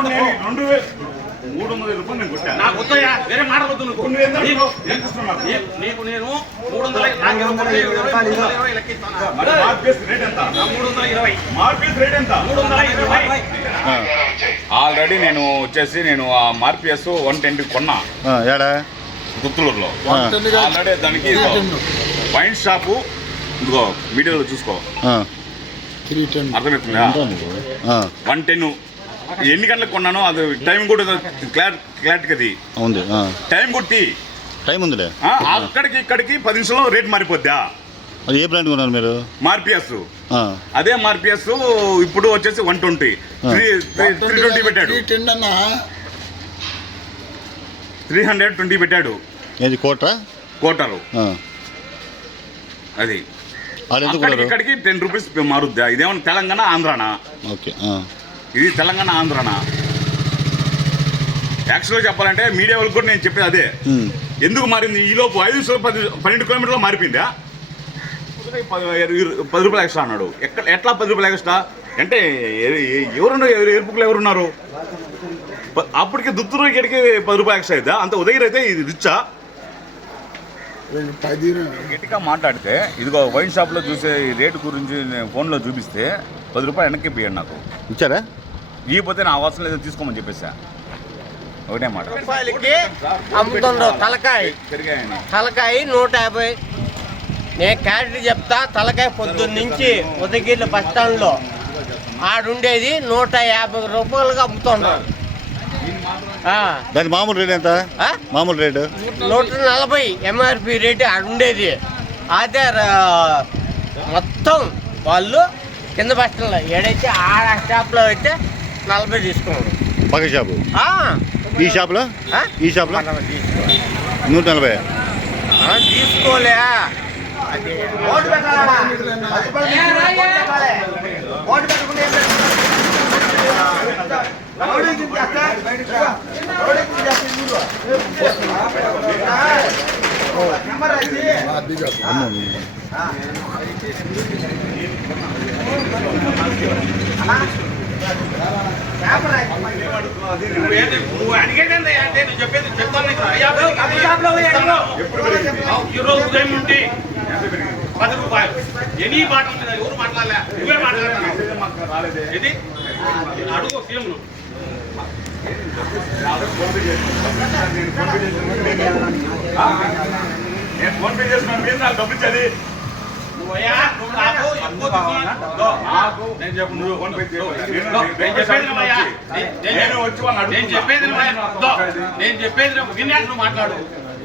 300 రూపాయలు నేను కొట్టా. నాకు వద్దయ్యా, వేరే మాట వద్దు. నీకు నేను 320 లెక్కిస్తాను. మార్కెట్ రేట్ ఎంత? 320. మార్కెట్ రేట్ ఎంత? 320. ఆల్రెడీ నేను వచ్చేసి ఆ మార్పిఎస్ 120 కొన్నా ఏడా గుత్తూరులో. ఆల్రెడీ దానికి వైన్ షాపు ఇదిగో మీడియాలో చూసుకో, అర్థమవుతుందా? 110 ఎన్ని గంటలకు కొన్నాను, అది టైం కూడా క్లారిటీ అది ఉంది. టైం కొట్టి టైం ఉందిలే. అక్కడికి ఇక్కడికి 10 నిమిషాల్లో రేట్ మారిపోద్దా? అది ఏ బ్రాండ్ కొన్నారు మీరు? మార్పిఎస్. అదే మార్పిఎస్ ఇప్పుడు వచ్చేసి 120, 320 పెట్టాడు. 320 పెట్టాడు. ఏది కోటరు అది. ఇక్కడికి 10 రూపీస్ మారుద్దా? ఇదేమన్నా తెలంగాణ ఆంధ్రానా? ఓకే, ఇది తెలంగాణ ఆంధ్రానా? యాక్చువల్గా చెప్పాలంటే మీడియా వాళ్ళకి కూడా నేను చెప్పేది అదే. ఎందుకు మారింది? ఈ లోపు 5 నిమిషాలు 12 కిలోమీటర్లు మారిపోయిందా? 10 రూపాయలు ఎక్స్ట్రా అన్నాడు. ఎట్లా 10 రూపాయలు ఎక్స్ట్రా అంటే ఎరుపుకులు ఎవరున్నారు? అప్పటికి దుత్తూరు ఇక్కడికి 10 రూపాయలు ఎక్స్ట్రా అవుతా? అంత ఉదయం అయితే ఇది రిచ్చా? గట్టిగా మాట్లాడితే ఇదిగో వైన్ షాప్లో చూసే రేటు గురించి నేను ఫోన్లో చూపిస్తే 10 రూపాయలు వెనక్కి పోయాడు. నాకు ఇచ్చారా? ఇకపోతే నా అవసరం లేదో తీసుకోమని చెప్పేసా. ఒకటే మాట అమ్ముతుండ్రు. తలకాయ 150. నేను క్యారెట్ చెప్తా. తలకాయ పొద్దున్న నుంచి ఉదగిరి బస్ స్టాండ్లో ఆడుండేది 150 రూపాయలుగా అమ్ముతున్నారు. దాని మామూలు రేట్ ఎంత? మామూలు రేటు 140 ఎంఆర్పి రేటు ఆడుండేది. అదే మొత్తం వాళ్ళు కింద బస్ స్టాండ్లో ఏడైతే ఆడ షాప్లో అయితే 40 తీసుకున్నాడు. పక్క షాపు ఈ షాప్లో 140 తీసుకోలే. అది నువ్వు అడిగేది అంటే నువ్వు చెప్పేది చెప్తాను. ఈరోజు ఉదయం నుండి 10 రూపాయలు. ఎనీ మాటల మీద ఎవరు మాట్లాడలే, నువ్వే మాట్లాడుతున్నావు. ఇది అడుగు సీఎం. నేను ఫోన్ పే చేస్తున్నాను, మీరు నాకు డబ్బులు ఇచ్చేది. నేను చెప్పేది విన్నాక నువ్వు మాట్లాడు.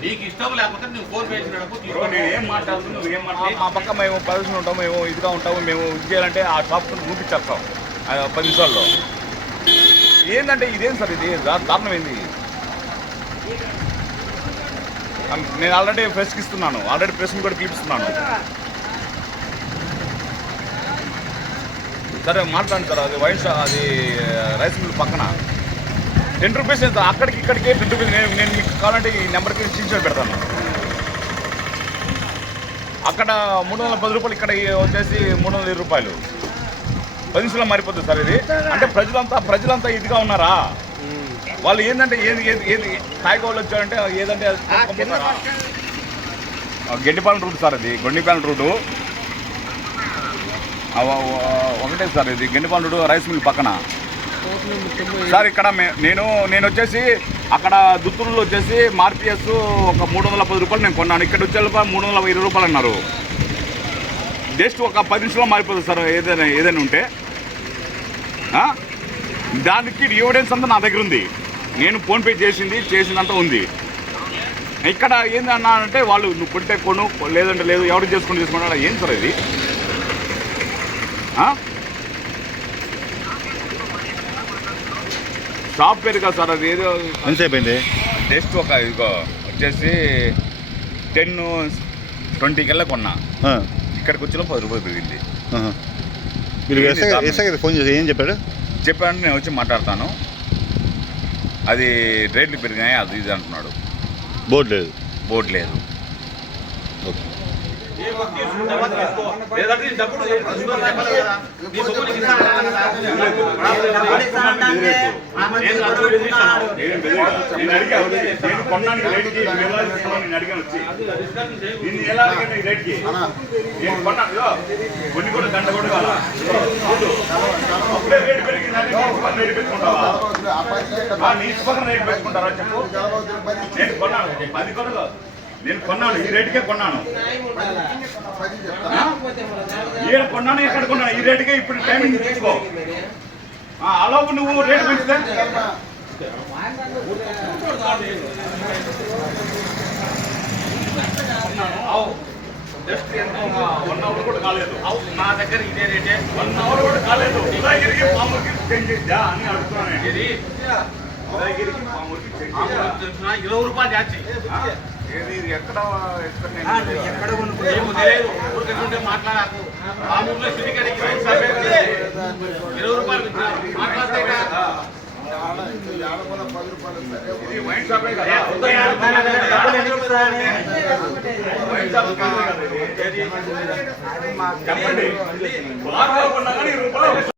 నీకు ఇష్టం లేకపోతే నువ్వు ఫోన్ పే చేసినప్పుడు నేను ఏం మాట్లాడుతున్నావు, నువ్వేం మాట్లాడు. మా పక్క మేము 10 ఉంటాము, మేము ఇదిగా ఉంటాము. మేము ఇది చేయాలంటే ఆ షాప్ చూపించేస్తాం 10 నిమిషాల్లో. ఏంటంటే ఇదేం సార్, ఇది దారుణం ఏంది? నేను ఆల్రెడీ ప్రెస్కి ఇస్తున్నాను, ఆల్రెడీ ప్రెస్ని కూడా పిలిపిస్తున్నాను. సరే మాట్లాడండి సార్. అది వైన్ షాప్, అది రైస్ మిల్ పక్కన 10 రూపీస్ ఎంత? అక్కడికి ఇక్కడికి 10 రూపీస్. నేను మీకు కావాలంటే ఈ నెంబర్కి స్క్రీన్షాట్ పెడతాను. అక్కడ 310 రూపాయలు, ఇక్కడ వచ్చేసి 320 రూపాయలు. 10 నిమిషాలు మారిపోతుంది సార్ ఇది. అంటే ప్రజలంతా ఇదిగా ఉన్నారా? వాళ్ళు ఏంటంటే ఏది తాయికోళ్ళు వచ్చారంటే ఏదంటే గెడ్డిపాలెం రూట్ సార్. ఇది గొండిపాలెం రూటు ఒకటే సార్. ఇది గెండిపాలెం రూటు రైస్ మిల్ పక్కన సార్. ఇక్కడ నేను వచ్చేసి అక్కడ దుత్తూరులో వచ్చేసి మార్పిఎస్ ఒక 310 రూపాయలు నేను కొన్నాను. ఇక్కడ వచ్చే 320 రూపాయలు అన్నారు. జస్ట్ ఒక 10 నిమిషాల్లో మారిపోతుంది సార్ ఏదైనా ఉంటే. దానికి ఎవిడెన్స్ అంతా నా దగ్గర ఉంది. నేను ఫోన్పే చేసిందంతా ఉంది. ఇక్కడ ఏందన్నా అంటే వాళ్ళు నువ్వు కొంటే కొను, లేదంటే లేదు, ఎవరు చేసుకుంటా ఏం సార్ ఇది? షాప్ పేరు కదా సార్, అది ఏదో ఎంతసేపు అయింది? జస్ట్ ఒక ఇదిగో వచ్చేసి 10-20 కల్లా కొన్నా. ఇక్కడికి వచ్చిన 10 రూపాయలు పెరిగింది. మీరు ఎస్ఐ ఫోన్ చేసి ఏం చెప్పాడు? చెప్పాను, నేను వచ్చి మాట్లాడతాను, అది రేట్లు పెరిగినాయి, అది ఇది అంటున్నాడు. బోర్డు లేదు. ఓకే. లేదంటే నీ డబ్బులు తీసుకో, చెప్పాలి కదా. నీ సొమ్ము నీకు ఇస్తాను కదా. నేను అడుగు బెదిరిస్తాను. నేను అడిగా నేను కొన్నాను ఈ రేటుకి నువ్వు ఎలా ఇస్తున్నావు నేను అడిగాను వచ్చి నిన్ను ఎలా అడిగాను ఈ రేటుకి నేను కొన్నాను ఇదో, కొన్ని కూడా గంట కూడా కావాలా అప్పుడే రేటు పెరిగిందని రేటు పెట్టుకుంటావా నీ పక్కన రేటు పెట్టుకుంటారా చెప్పు. నేను కొన్నాను 10 కొనలు నేను కొన్నాను ఈ రేటుకే కొన్నాను ఈడ కొన్నాను ఎక్కడ కొన్నాను ఈ రేటుకే ఇప్పుడు టైమింగ్ తీసుకో అలాగే నువ్వు రేటు పెంచితే జస్ట్ ఎంత 1 అవర్ కూడా కాలేదు నా దగ్గర ఇదే రేటే 1 అవర్ కూడా కాలేదు ఉదయగిరికి పాముకి చేంజ్ చేద్దా అని అడుగుతున్నాను ఇది ఉదయగిరికి పాముకి చేంజ్ 20 రూపాయలు జాచి ఏది ఎక్కడ ఏమో తెలియదు ఊరికంటే మాట్లాడాకు ఆ ఊర్లో సిరికడికి 20 రూపాయలు మాట్లాడితే ఇది వైన్ షాపే కదా వైన్ షాప్ కాదు కదా ఇది చెప్పండి బాగా కొన్నా కానీ రూపాయలు